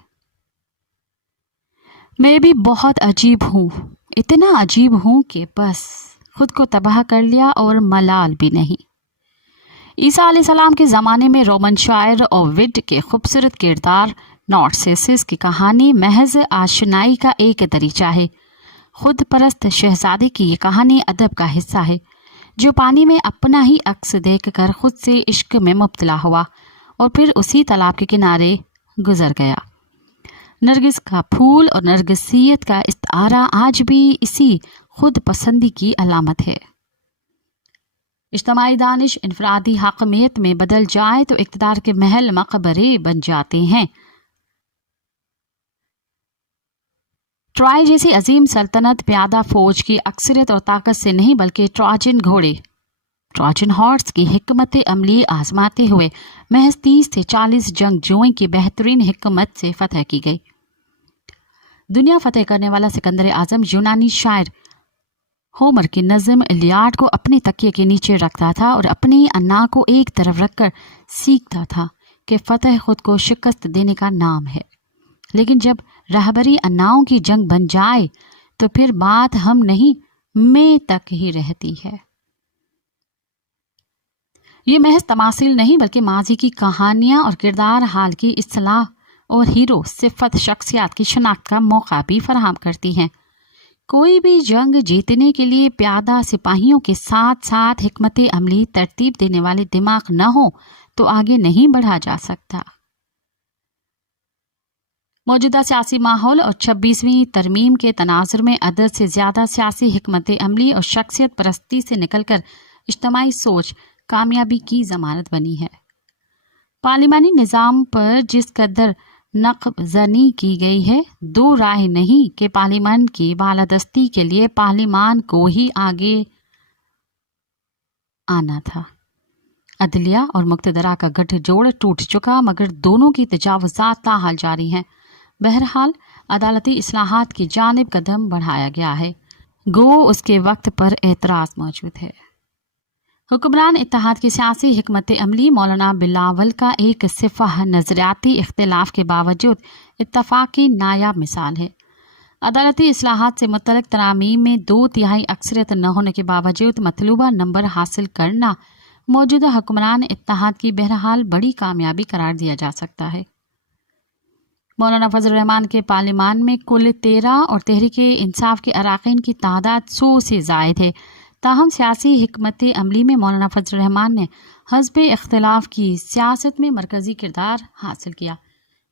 मैं भी बहुत अजीब हूँ, इतना अजीब हूँ कि बस खुद को तबाह कर लिया और मलाल भी नहीं। ईसा अलैहिस्सलाम के ज़माने में रोमन शायर ओविड के खूबसूरत किरदार नार्सिसस की कहानी महज आशनाई का एक दरीचा है। खुद परस्त शहजादे की ये कहानी अदब का हिस्सा है जो पानी में अपना ही अक्स देखकर खुद से इश्क में मुब्तला हुआ और फिर उसी तालाब के किनारे गुजर गया। नरगिस का फूल और नरगिसियत का इस्तारा आज भी इसी खुद पसंदी की अलामत है। इज्तमाई दानिश इनफरादी हकमियत में बदल जाए तो इक़्तिदार के महल मकबरे बन जाते हैं। ट्रॉय जैसी अजीम सल्तनत प्यादा फौज की अक्सरियत और ताकत से नहीं बल्कि ट्रोजन घोड़े ट्रोजन हॉर्स की हिकमत अमली आजमाते हुए महज 30 से 40 जंगजुओं की बेहतरीन हिकमत से फतह की गई। दुनिया फतेह करने वाला सिकंदर आजम यूनानी शायर होमर की नज़म इलियाड को अपने तकिए के नीचे रखता था और अपनी अन्ना को एक तरफ रखकर सीखता था कि फतह खुद को शिकस्त देने का नाम है। लेकिन जब रहबरी अन्नाओं की जंग बन जाए तो फिर बात हम नहीं मैं तक ही रहती है। ये महज तमासील नहीं बल्कि माजी की कहानियां और किरदार हाल की इस्लाह और हीरो सिफत शख्सियात की शनाख्त का मौका भी फराहम करती हैं। कोई भी जंग जीतने के लिए प्यादा सिपाहियों के साथ साथ हिकमत अमली तरतीब देने वाले दिमाग न हो तो आगे नहीं बढ़ा जा सकता। मौजूदा सियासी माहौल और 26वीं तरमीम के तनाजुर में अदद से ज़्यादा सियासी हिकमत अमली और शख्सियत परस्ती से निकलकर इज्तमाई सोच कामयाबी की ज़मानत बनी है। पार्लिमानी निज़ाम पर जिस कदर नक़ज़नी की गई है, दो राय नहीं कि पार्लिमान की बालादस्ती के लिए पार्लिमान को ही आगे आना था। अदलिया और मुक़्तदरा का गठजोड़ टूट चुका मगर दोनों की तजावुज़ात ताहाल जारी हैं। बहरहाल अदालती इस्लाहात की जानिब कदम बढ़ाया गया है, गो उसके वक्त पर एतराज़ मौजूद है। हुक्मरान इत्तेहाद की सियासी हिकमत अमली मौलाना बिलावल का एक सिफा नज़रियाती इख्तिलाफ के बावजूद इत्तफाक़ की नायाब मिसाल है। अदालती इस्लाहात से मुतल्लिक़ तरामीम में 2/3 अक्सरियत न होने के बावजूद मतलूबा नंबर हासिल करना मौजूदा हुक्मरान इत्तेहाद की बहरहाल बड़ी कामयाबी करार दिया जा सकता है। मौलाना फजल रहमान के पार्लिमान में कुल 13 और तहरीक इंसाफ के अराकीन की तादाद 100 से ज़ायद है। ताहम सियासी हिकमत अमली में मौलाना फजल रहमान ने हज़्ब इख्तिलाफ की सियासत में मरकज़ी किरदार हासिल किया,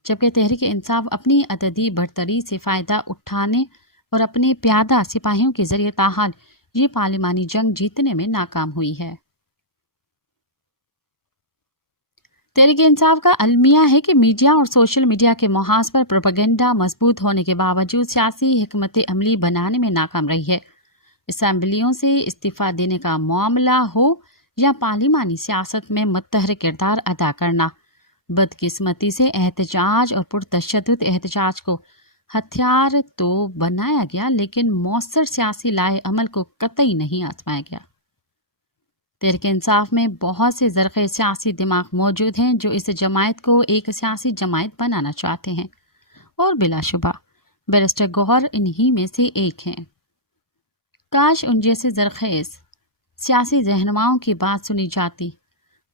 जबकि तहरीक इंसाफ अपनी अददी बढ़तरी से फ़ायदा उठाने और अपने प्यादा सिपाहियों के ज़रिए ताहाल ये पार्लिमानी जंग जीतने में नाकाम हुई है। तहरीक इंसाफ का अलमिया है कि मीडिया और सोशल मीडिया के मुहाज पर प्रोपेगेंडा मजबूत होने के बावजूद सियासी हिकमत अमली बनाने में नाकाम रही है। असम्बलियों से इस्तीफ़ा देने का मामला हो या पार्लिमानी सियासत में मुतहर्रिक किरदार अदा करना, बदकिस्मती से एहतजाज और पुरतशद्दुद एहतजाज को हथियार तो बनाया गया लेकिन मौसर सियासी लाए अमल को कतई नहीं आजमाया गया। तहरीक इंसाफ में बहुत से ज़रख़े सियासी दिमाग मौजूद हैं जो इस जमायत को एक सियासी जमायत बनाना चाहते हैं और बिलाशुबा बैरिस्टर गौहर इन्हीं में से एक हैं। काश उन जैसे ज़रख़ेज़ सियासी रहनुमाओं की बात सुनी जाती,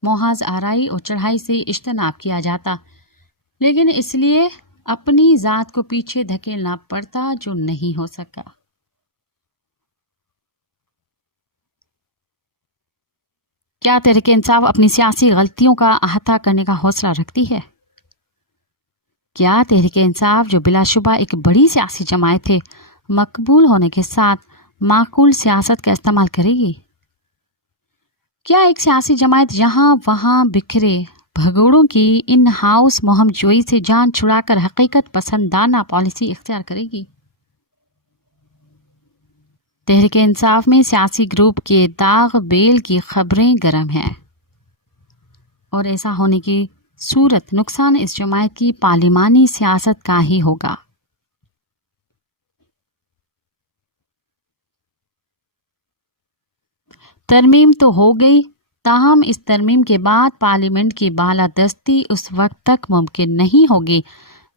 मोहाज़ आराई और चढ़ाई से इज्तनाब किया जाता, लेकिन इसलिए अपनी ज़ात को पीछे धकेलना पड़ता जो नहीं हो सका। क्या तहरीक इंसाफ अपनी सियासी गलतियों का अहाता करने का हौसला रखती है? क्या तहरीक इंसाफ जो बिलाशुबा एक बड़ी सियासी जमायत है, मकबूल होने के साथ माकूल सियासत का इस्तेमाल करेगी? क्या एक सियासी जमायत यहाँ वहाँ बिखरे भगोड़ों की इन हाउस मोहमजोई से जान छुड़ाकर हकीकत पसंदाना पॉलिसी इख्तियार करेगी? तहरीक इंसाफ में सियासी ग्रुप के दाग बेल की खबरें गर्म हैं और ऐसा होने की सूरत नुकसान इस जमायत की पार्लिमानी सियासत का ही होगा। तरमीम तो हो गई, ताहम इस तरमीम के बाद पार्लियामेंट की बालादस्ती उस वक्त तक मुमकिन नहीं होगी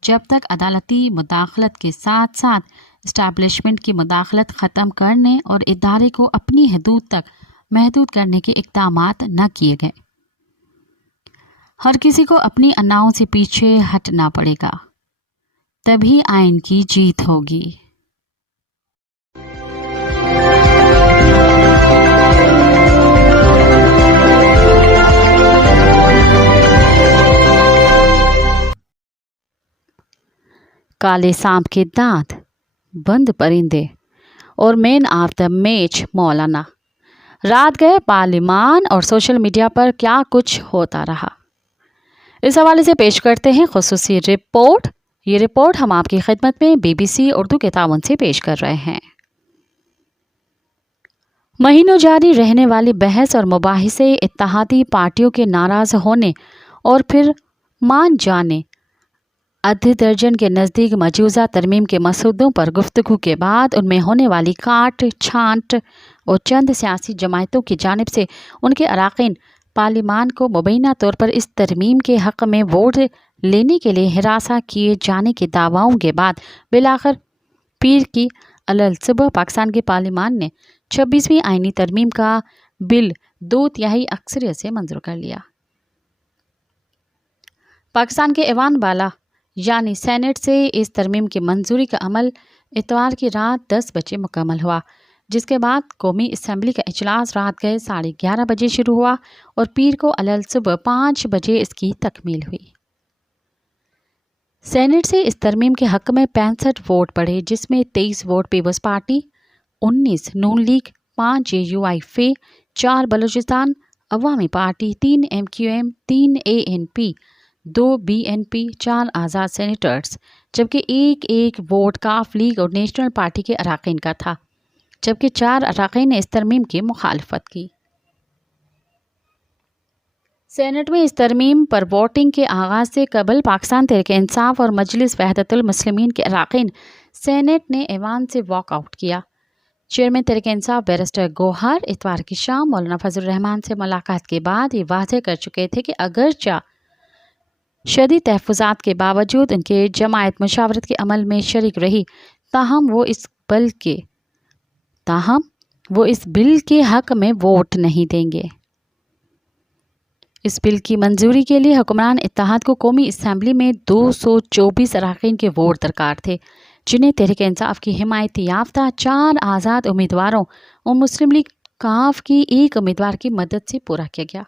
जब तक अदालती मुदाखलत के साथ साथ इस्टेब्लिशमेंट की मुदाखलत ख़त्म करने और इदारे को अपनी हदूद तक महदूद करने के इक़दामात न किए गए। हर किसी को अपनी अन्नाओं से पीछे हटना पड़ेगा, तभी आइन की जीत होगी। काले सांप के दांत, बंद परिंदे और मैन ऑफ द मैच मौलाना। रात गए पार्लिमान और सोशल मीडिया पर क्या कुछ होता रहा, इस हवाले से पेश करते हैं खुसूसी रिपोर्ट। ये रिपोर्ट हम आपकी खिदमत में BBC उर्दू के ताउन से पेश कर रहे हैं। महीनों जारी रहने वाली बहस और मुबाहिसे, इत्तेहादी पार्टियों के नाराज होने और फिर मान जाने, आधे दर्जन के नज़दीक मजूज़ा तरमीम के मसूदों पर गुफ्तगू के बाद उनमें होने वाली काट छांट और चंद सियासी जमायतों की जानिब से उनके अराकीन पार्लिमान को मुबैना तौर पर इस तरमीम के हक़ में वोट लेने के लिए हिरासा किए जाने के दावाओं के बाद बिलाखिर पीर की अलल सुबह पाकिस्तान के पार्लिमान ने 26वीं आईनी तरमीम का बिल 2/3 अक्सरियत से मंजूर कर लिया। पाकिस्तान के ऐवान बाला यानी सेनेट से इस तरमीम की मंजूरी का अमल इतवार की रात 10 बजे मुकम्मल हुआ, जिसके बाद कौमी असम्बली का इजलास रात गए 11:30 बजे शुरू हुआ और पीर को अलल सुबह 5 बजे इसकी तकमील हुई। सेनेट से इस तरमीम के हक़ में 65 वोट पड़े, जिसमें 23 वोट पीपल्स पार्टी, 19 नून लीग, 5 JUI फे, 4 बलूचिस्तान अवामी पार्टी, 3 MQM, 3 ANP, 2 BNP, 4 आज़ाद सेनेटर्स, जबकि एक वोट काफ लीग और नेशनल पार्टी के अराकीन का था, जबकि 4 अराकीन ने इस तरमीम की मुखालफत की। सेनेट में इस तरमीम पर वोटिंग के आगाज़ से कबल पाकिस्तान तहरीक इंसाफ और मजलिस वहदतुल मुस्लिमीन के अराकीन सेनेट ने ऐवान से वॉकआउट किया। चेयरमैन तहरीक इंसाफ बैरिस्टर गौहर इतवार की शाम मौलाना फजलुर रहमान से मुलाकात के बाद ये वाज़ेह कर चुके थे कि अगरचा शदीद तहफ़्फ़ुज़ात के बावजूद उनके जमायत मुशावरत के अमल में शरीक रही, ताहम वो इस बिल के हक़ में वोट नहीं देंगे। इस बिल की मंजूरी के लिए हुक्मरान इत्तेहाद को कौमी असम्बली में 224 अराकीन के वोट दरकार थे, जिन्हें तहरीक इंसाफ की हिमायत याफ्ता 4 आज़ाद उम्मीदवारों और मुस्लिम लीग काफ की एक उम्मीदवार की मदद से पूरा किया गया।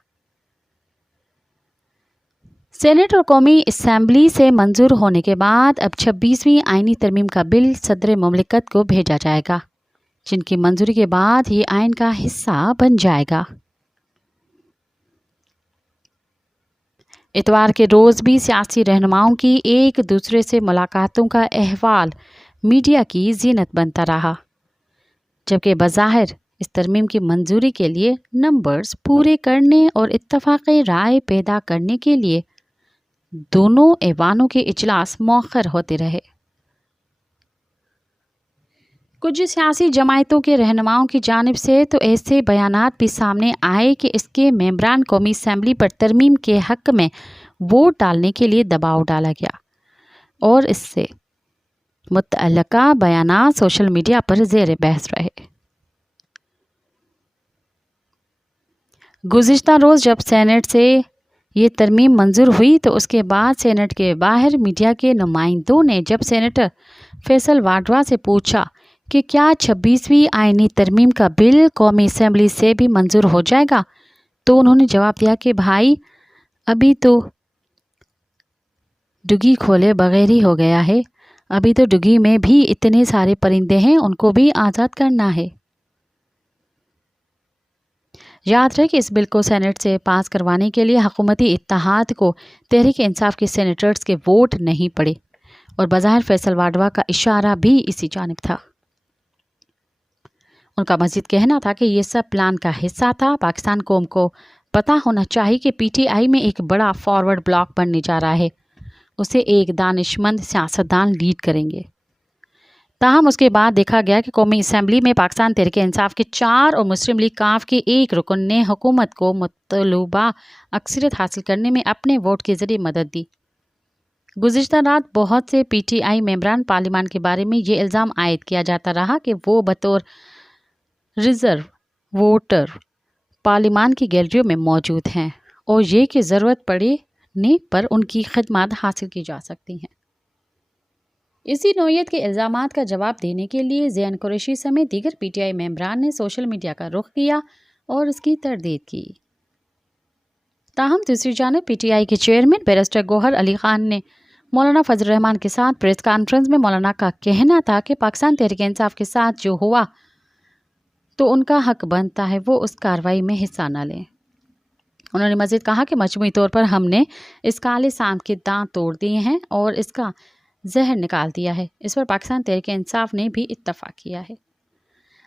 सेनेट और कौमी असम्बली से मंजूर होने के बाद अब 26वीं आइनी तरमीम का बिल सदर मुमलिकत को भेजा जाएगा, जिनकी मंजूरी के बाद ये आइन का हिस्सा बन जाएगा। इतवार के रोज़ भी सियासी रहनुमाओं की एक दूसरे से मुलाकातों का अहवाल मीडिया की जीनत बनता रहा, जबकि बज़ाहिर इस तरमीम की मंजूरी के लिए नंबर्स पूरे करने और इत्तफ़ाक़ी राय पैदा करने के लिए दोनों ऐवानों के इजलास मौखर होते रहे। कुछ सियासी जमायतों के रहनुमाओं की जानिब से तो ऐसे बयानात भी सामने आए कि इसके मेंबरान कौमी असम्बली पर तरमीम के हक़ में वोट डालने के लिए दबाव डाला गया और इससे मुतअल्लिका बयानात सोशल मीडिया पर ज़ेर बहस रहे। गुज़िश्ता रोज़ जब सेनेट से ये तरमीम मंजूर हुई तो उसके बाद सेनेट के बाहर मीडिया के नुमाइंदों ने जब सेनेटर फैसल वाडवा से पूछा कि क्या 26वीं आइनी तरमीम का बिल कौमी असम्बली से भी मंजूर हो जाएगा, तो उन्होंने जवाब दिया कि भाई अभी तो डुगी खोले बगैर ही हो गया है, अभी तो डुगी में भी इतने सारे परिंदे हैं, उनको भी आज़ाद करना है। याद रहे कि इस बिल को सेनेट से पास करवाने के लिए हुकूमती इत्तेहाद को तहरीक इंसाफ के सेनेटर्स के वोट नहीं पड़े और बज़ाहिर फैसल वाडवा का इशारा भी इसी जानिब था। उनका मज़ीद कहना था कि ये सब प्लान का हिस्सा था। पाकिस्तान कौम को पता होना चाहिए कि PTI में एक बड़ा फॉरवर्ड ब्लॉक बनने जा रहा है, उसे एक दानिशमंद सियासतदान लीड करेंगे। ताहम उसके बाद देखा गया कि कौमी असम्बली में पाकिस्तान तहरीक इंसाफ के 4 और मुस्लिम लीग काफ के 1 रुकन ने हुकूमत को मतलूबा अक्सरियत हासिल करने में अपने वोट के ज़रिए मदद दी। गुज़िश्ता रात बहुत से PTI मेंबरान पार्लिमान के बारे में ये इल्ज़ाम आयद किया जाता रहा कि वो बतौर रिज़र्व वोटर पार्लिमान की गैलरियों में मौजूद हैं और ये कि ज़रूरत पड़ने पर उनकी खिदमत हासिल की जा सकती हैं। इसी नौयत के इल्ज़ामात का जवाब देने के लिए ज़ैन कुरैशी समेत दीगर PTI मेंबरान ने सोशल मीडिया का रुख किया और उसकी तरदीद की। ताहम दूसरी जानिब PTI के चेयरमैन बैरिस्टर गौहर अली ख़ान ने मौलाना फजलुर रहमान के साथ प्रेस कॉन्फ्रेंस में मौलाना का कहना था कि पाकिस्तान तहरीक इंसाफ के साथ जो हुआ तो उनका हक बनता है वो उस कार्रवाई में हिस्सा न लें। उन्होंने मज़ीद कहा कि मजमूई तौर पर हमने इस काले सांप के दांत तोड़ दिए हैं और इसका जहर निकाल दिया है। इस पर पाकिस्तान तहरीक इंसाफ ने भी इत्तफाक किया है।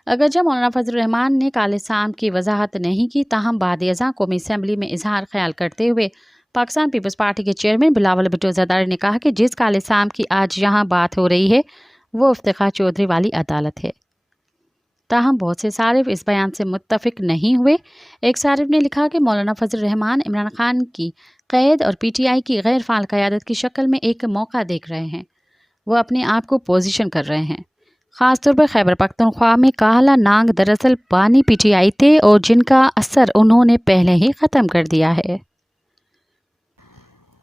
अगरचे मौलाना फजल रहमान ने काले सांप की वजाहत नहीं की, ताहम बाद अज़ां कौमी असम्बली में इजहार ख्याल करते हुए पाकिस्तान पीपल्स पार्टी के चेयरमैन बिलावल भुट्टो ज़रदारी ने कहा कि जिस काले सांप की आज यहाँ बात हो रही है वो इफ्तिखार चौधरी वाली अदालत है। ताहम बहुत से सारिफ इस बयान से मुत्तफिक नहीं हुए। एक सारिफ ने लिखा कि मौलाना फजल रहमान इमरान खान की क़ैद और PTI की गैर फ़ाल क़यादत की शक्ल में एक मौका देख रहे हैं। वो अपने आप को पोजीशन कर रहे हैं। ख़ास तौर पर खैबर पख्तूनख्वा में काला नांग दरअसल बानी PTI थे और जिनका असर उन्होंने पहले ही ख़त्म कर दिया है।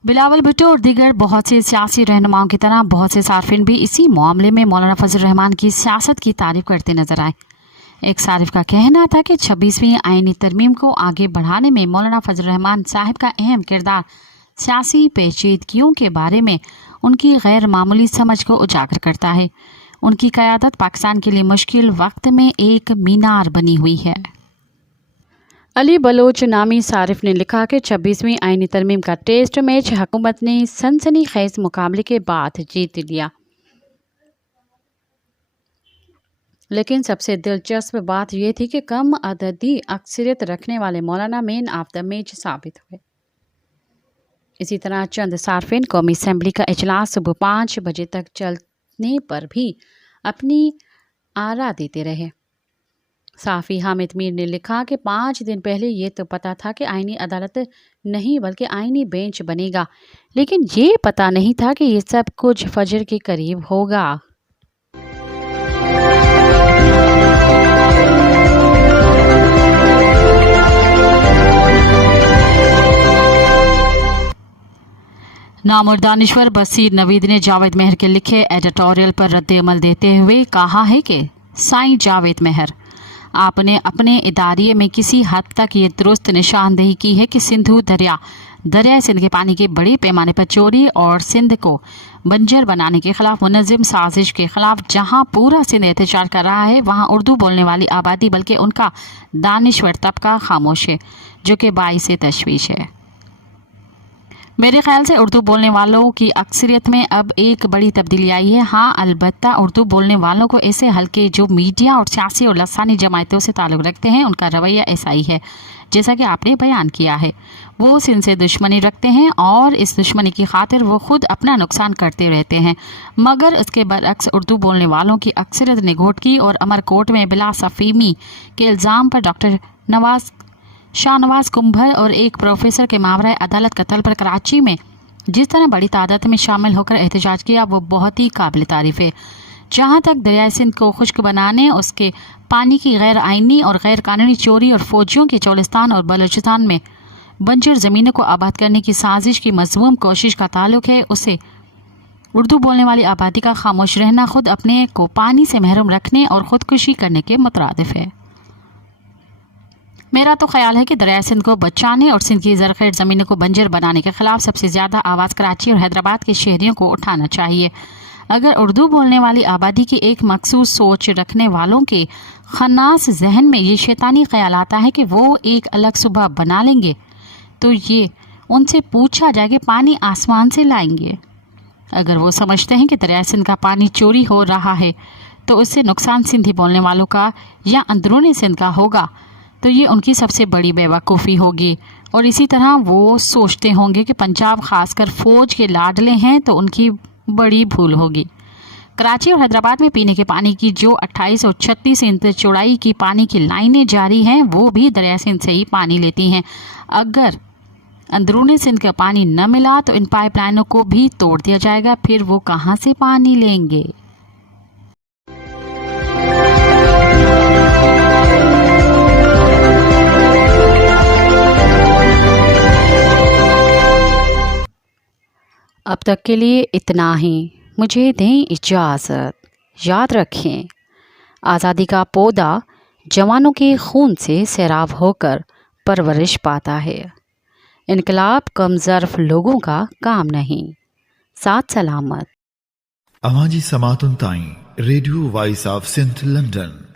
बिलावल भुट्टो और दीगर बहुत से सियासी रहनुमाओं की तरह बहुत से सार्फिन भी इसी मामले में मौलाना फजल रहमान की सियासत की तारीफ करते नजर आए। एक सारिफ का कहना था कि 26वीं आईनी तरमीम को आगे बढ़ाने में मौलाना फजल रहमान साहिब का अहम किरदार सियासी पेचीदगियों के बारे में उनकी गैर मामूली समझ को उजागर करता है। उनकी क़यादत पाकिस्तान के लिए मुश्किल वक्त में एक मीनार बनी हुई है। अली बलोच नामी सारिफ ने लिखा कि 26वीं आईनी तरमीम का टेस्ट मैच हुकूमत ने सनसनीखेज मुकाबले के बाद जीत लिया, लेकिन सबसे दिलचस्प बात यह थी कि कम अददी अक्सरियत रखने वाले मौलाना मैन ऑफ द मैच साबित हुए। इसी तरह चंद सार्फिन कौमी असम्बली का इजलास सुबह 5 बजे तक चलने पर भी अपनी आरा देते रहे। साफ़ी हामिद मीर ने लिखा कि 5 दिन पहले ये तो पता था कि आईनी अदालत नहीं बल्कि आईनी बेंच बनेगा, लेकिन ये पता नहीं था कि ये सब कुछ फजर के करीब होगा। नामुर दानिश्वर बसीर नवीद ने जावेद मेहर के लिखे एडिटोरियल पर रद्द-ए-अमल देते हुए कहा है कि साईं जावेद मेहर, आपने अपने इदारिये में किसी हद तक ये दुरुस्त निशानदेही की है कि सिंधु दरियाए सिंध के पानी की बड़े पैमाने पर चोरी और सिंध को बंजर बनाने के खिलाफ मुनज़्ज़म साजिश के खिलाफ जहां पूरा सिंध एहतजाज कर रहा है वहां उर्दू बोलने वाली आबादी बल्कि उनका दानिश्वर तबका खामोश है, जो कि बाइस तशवीश है। मेरे ख्याल से उर्दू बोलने वालों की अक्सरियत में अब एक बड़ी तब्दीली आई है। हाँ, अलबत्ता उर्दू बोलने वालों को ऐसे हल्के जो मीडिया और सियासी और लसानी जमायतों से ताल्लुक़ रखते हैं, उनका रवैया ऐसा ही है जैसा कि आपने बयान किया है। वो सिंध से दुश्मनी रखते हैं और इस दुश्मनी की खातिर वो खुद अपना नुकसान करते रहते हैं, मगर उसके बरअक्स उर्दू बोलने वालों की अक्सरियत ने घोटकी और अमरकोट में बिला सफ़ीमी के इल्ज़ाम पर डॉक्टर शाहनवाज कुंभर और एक प्रोफेसर के मामला अदालत कत्ल पर कराची में जिस तरह बड़ी तादाद में शामिल होकर एहतजाज किया, वो बहुत ही काबिल तारीफ है। जहाँ तक दरियाए सिंध को खुश्क बनाने, उसके पानी की गैर आइनी और गैर कानूनी चोरी और फौजियों के चोलिस्तान और बलूचिस्तान में बंजर ज़मीनों को आबाद करने की साजिश की मज़मूम कोशिश का ताल्लुक है, उसे उर्दू बोलने वाली आबादी का खामोश रहना खुद अपने को पानी से महरूम रखने और ख़ुदकुशी करने के मुतरादिफ है। मेरा तो ख्याल है कि दरियाए सिंध को बचाने और सिंध की ज़रख़ेज़ ज़मीनों को बंजर बनाने के खिलाफ सबसे ज़्यादा आवाज़ कराची और हैदराबाद के शहरियों को उठाना चाहिए। अगर उर्दू बोलने वाली आबादी की एक मखसूस सोच रखने वालों के खन्नास जहन में ये शैतानी ख्याल आता है कि वो एक अलग सूबा बना लेंगे, तो ये उनसे पूछा जाए कि पानी आसमान से लाएंगे। अगर वो समझते हैं कि दरियाए सिंध का पानी चोरी हो रहा है तो उससे नुकसान सिंधी बोलने वालों का या अंदरूनी सिंध का होगा, तो ये उनकी सबसे बड़ी बेवकूफ़ी होगी। और इसी तरह वो सोचते होंगे कि पंजाब खासकर फ़ौज के लाडले हैं, तो उनकी बड़ी भूल होगी। कराची और हैदराबाद में पीने के पानी की जो 28 और 36 इंच चौड़ाई की पानी की लाइनें जारी हैं, वो भी दरिया सिंध से ही पानी लेती हैं। अगर अंदरूनी सिंध का पानी न मिला तो इन पाइपलाइनों को भी तोड़ दिया जाएगा, फिर वो कहाँ से पानी लेंगे। अब तक के लिए इतना ही, मुझे दें इजाज़त। याद रखें, आज़ादी का पौधा जवानों के खून से सैराब होकर परवरिश पाता है। इनकलाब कमज़र्फ़ लोगों का काम नहीं। साथ सलामत। अवाजी समातुन ताई radio voice of Sindh London.